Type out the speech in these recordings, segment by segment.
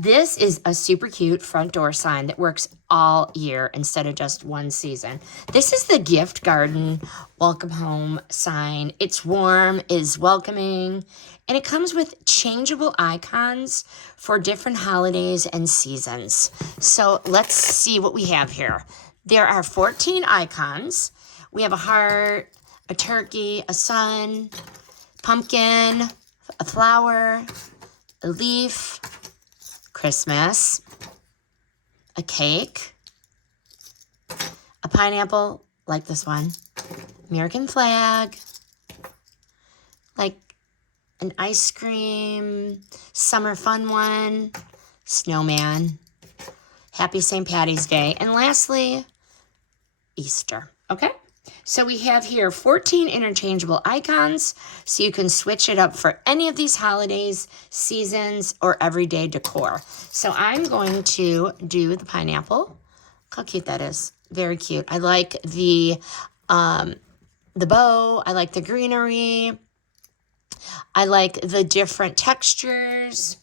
This is a super cute front door sign that works all year instead of just one season. This is the Gift Garden Welcome Home sign. It's warm, is welcoming, and it comes with changeable icons for different holidays and seasons. So let's see what we have here. There are 14 icons. We have a heart, a turkey, a sun, pumpkin, a flower, a leaf, Christmas, a cake, a pineapple, like this one, American flag, like an ice cream, summer fun one, snowman, happy St. Patty's Day, and lastly, Easter, okay? So we have here 14 interchangeable icons, so you can switch it up for any of these holidays, seasons, or everyday decor. So I'm going to do the pineapple. Look how cute that is. Very cute. I like the bow. I like the greenery. I like the different textures.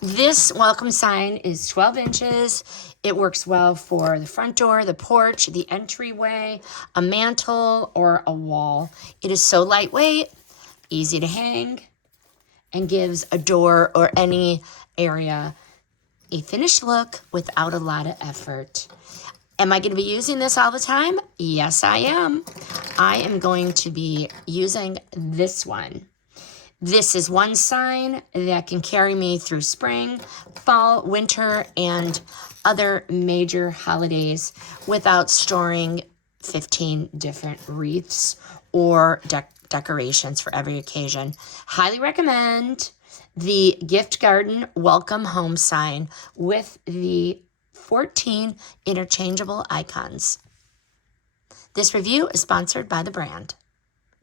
This welcome sign is 12 inches. It works well for the front door, the porch, the entryway, a mantle, or a wall. It is so lightweight, easy to hang, and gives a door or any area a finished look without a lot of effort. Am I going to be using this all the time? Yes, I am. I am going to be using this one. This is one sign that can carry me through spring, fall, winter, and other major holidays without storing 15 different wreaths or decorations for every occasion. Highly recommend the Gift Garden Welcome Home sign with the 14 interchangeable icons. This review is sponsored by the brand.